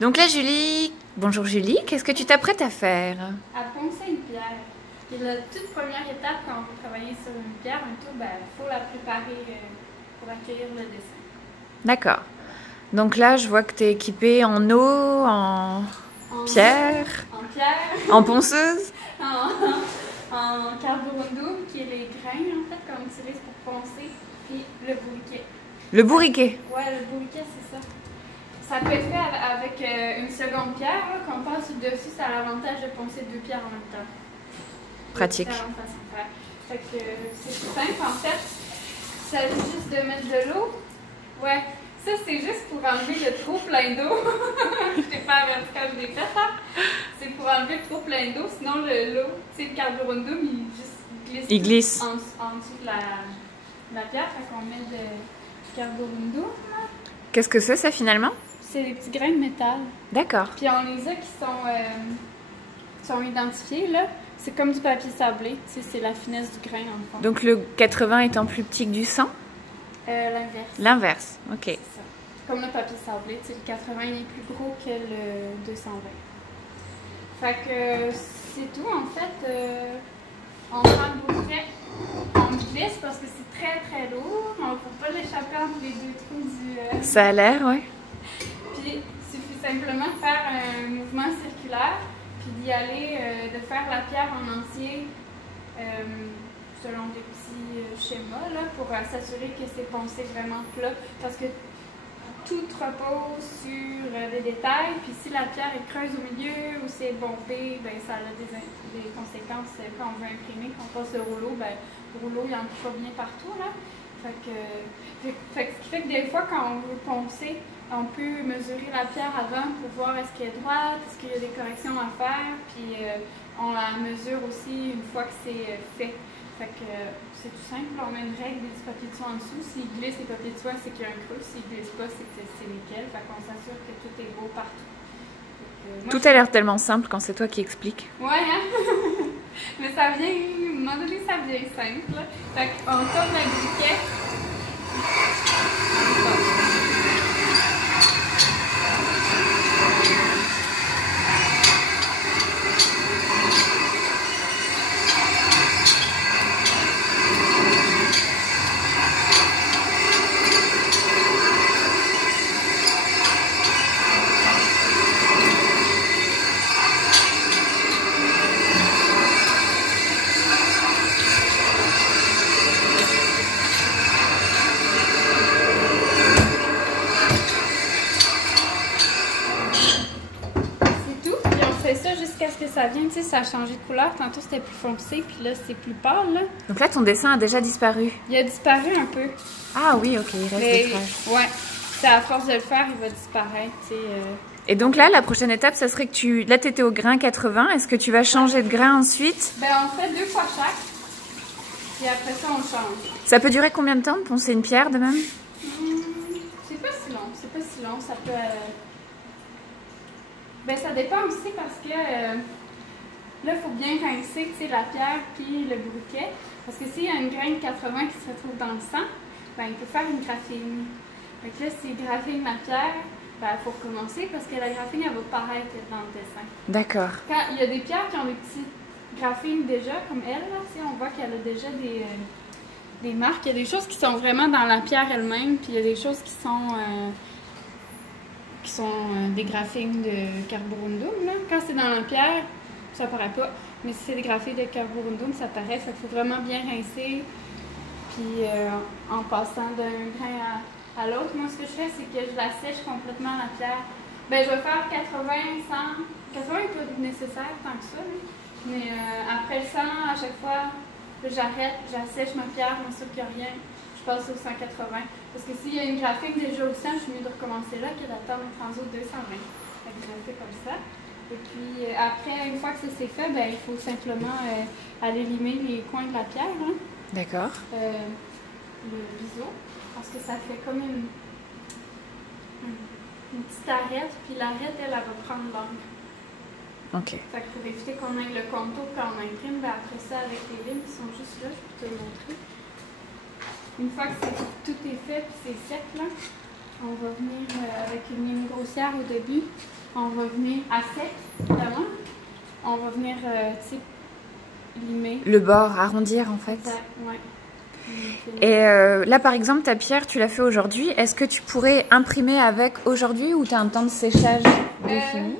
Donc là, Julie, bonjour Julie, qu'est-ce que tu t'apprêtes à faire? À poncer une pierre. Et la toute première étape quand on veut travailler sur une pierre, un tour, il faut la préparer pour accueillir le dessin. D'accord. Donc là, je vois que tu es équipée en eau, en pierre, En pierre, en ponceuse. en carborundum, qui est les grains en fait qu'on utilise pour poncer, et le bourriquet. Le bourriquet. Ouais, le bourriquet, c'est ça. Ça peut être fait avec une seconde pierre, qu'on passe dessus, ça a l'avantage de poncer deux pierres en même temps. Pratique. Fait que c'est tout simple en fait. Il s'agit juste de mettre de l'eau. Ouais, ça c'est juste pour enlever le trop plein d'eau. Je t'ai pas averti quand je l'ai fait, hein? C'est pour enlever le trop plein d'eau, sinon l'eau, tu sais, le carborundum, il glisse en dessous de la pierre. Fait qu'on met du carborundum. Qu'est-ce que c'est ça finalement? C'est des petits grains de métal. D'accord. Puis on les a qui sont identifiés là. C'est comme du papier sablé, tu sais, c'est la finesse du grain en fond. Donc le 80 étant plus petit que du 100? L'inverse. L'inverse, ok. C'est ça. Comme le papier sablé, tu sais, le 80 il est plus gros que le 220. Fait que c'est tout en fait. On prend le bourriquet, on glisse parce que c'est très très lourd. On ne peut pas l'échapper entre les deux trous du... Ça a l'air, oui. Puis il suffit simplement de faire un mouvement circulaire. Puis d'y aller, de faire la pierre en entier selon des petits schémas là, pour s'assurer que c'est poncé vraiment plat. Parce que tout repose sur des détails. Puis si la pierre est creuse au milieu ou c'est bombé, ben, ça a des conséquences quand on veut imprimer. Quand on passe le rouleau, ben, le rouleau il en pas bien partout. Là. Ce qui fait que des fois, quand on veut poncer, on peut mesurer la pierre avant pour voir est-ce qu'elle est droite, est-ce qu'il y a des corrections à faire, puis on la mesure aussi une fois que c'est fait. Fait que c'est tout simple, on met une règle des papiers de soie en dessous. S'il glisse les papiers de soie, c'est qu'il y a un creux. S'il glisse pas, c'est que c'est nickel. Fait qu'on s'assure que tout est beau partout. Tout a l'air tellement simple quand c'est toi qui expliques. Ouais, hein? Mais ça vient, à un moment donné, ça vient simple. Là. Fait qu'on tourne le briquet. Ça jusqu'à ce que ça vienne, tu sais, ça a changé de couleur. Tantôt c'était plus foncé, puis là c'est plus pâle. Là. Donc là, ton dessin a déjà disparu. Il a disparu un peu. Ah oui, ok, il reste des traces. Ouais, c'est à force de le faire, il va disparaître, tu sais. Et donc là, la prochaine étape, ça serait que tu... Là, tu étais au grain 80. Est-ce que tu vas changer de grain ensuite? Ben, on fait 2 fois chaque, puis après ça, on change. Ça peut durer combien de temps de poncer une pierre de même? C'est pas si long, c'est pas si long. Ça peut... Ben, ça dépend aussi parce que là, il faut bien rincer la pierre puis le bourriquet. Parce que s'il y a une graine 80 qui se retrouve dans le sang, ben, il peut faire une graphine. Donc là, s'il graphine la pierre, ben, il faut recommencer parce que la graphine, elle va paraître dans le dessin. D'accord. Quand il y a des pierres qui ont des petites graphines déjà, comme elle, là, on voit qu'elle a déjà des marques. Il y a des choses qui sont vraiment dans la pierre elle-même, puis il y a des choses qui sont des graphines de carborundum. Là. Quand c'est dans la pierre, ça paraît pas. Mais si c'est des graphines de carborundum, ça paraît. Fait qu'il faut vraiment bien rincer. Puis en passant d'un grain à l'autre, moi ce que je fais, c'est que je la sèche complètement la pierre. Ben je vais faire 80, 100. 80 n'est pas nécessaire tant que ça. Mais après le 100, à chaque fois, j'arrête, j'assèche ma pierre, je m'assure qu'il n'y a rien. Je passe au 180. Parce que s'il y a une graphique déjà au 100, je suis mieux de recommencer là que d'attendre un transo 220. Fait que je le fais comme ça. Et puis après, une fois que ça c'est fait, ben, il faut simplement aller limer les coins de la pierre. Hein. D'accord. Le biseau. Parce que ça fait comme une petite arête. Puis l'arête, elle va prendre l'angle. Ok. Fait que pour éviter qu'on ait le contour quand on imprime, ben après ça, avec les lignes qui sont juste là, je peux te le montrer. Une fois que tout est fait et c'est sec, là, on va venir avec une ligne grossière au début on va venir à sec, évidemment. On va venir, tu sais, limer. Le bord, arrondir en fait. Exact, ouais. Et là, par exemple, ta pierre, tu l'as fait aujourd'hui. Est-ce que tu pourrais imprimer avec aujourd'hui ou tu as un temps de séchage défini?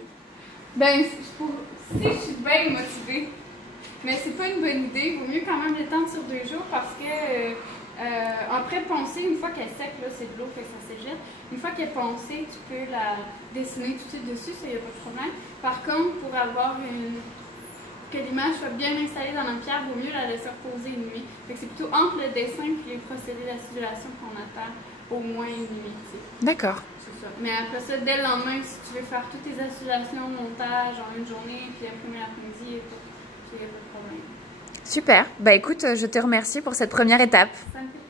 Ben, si je suis bien motivée, mais c'est pas une bonne idée. Il vaut mieux quand même l'étendre sur 2 jours parce que après poncer, une fois qu'elle est sec, là, c'est de l'eau, fait que ça s'éjette. Une fois qu'elle est poncée, tu peux la dessiner tout de suite dessus, ça y a pas de problème. Par contre, pour avoir que l'image soit bien installée dans la pierre, il vaut mieux la laisser reposer une nuit. Fait que c'est plutôt entre le dessin et les procédés d'acidulation qu'on attend au moins une nuit. D'accord. C'est ça. Mais après ça, dès le lendemain, si tu veux faire toutes tes associations, montage en une journée, puis imprimer l'après-midi, il n'y a pas de problème. Super. Bah écoute, je te remercie pour cette première étape. Ça me fait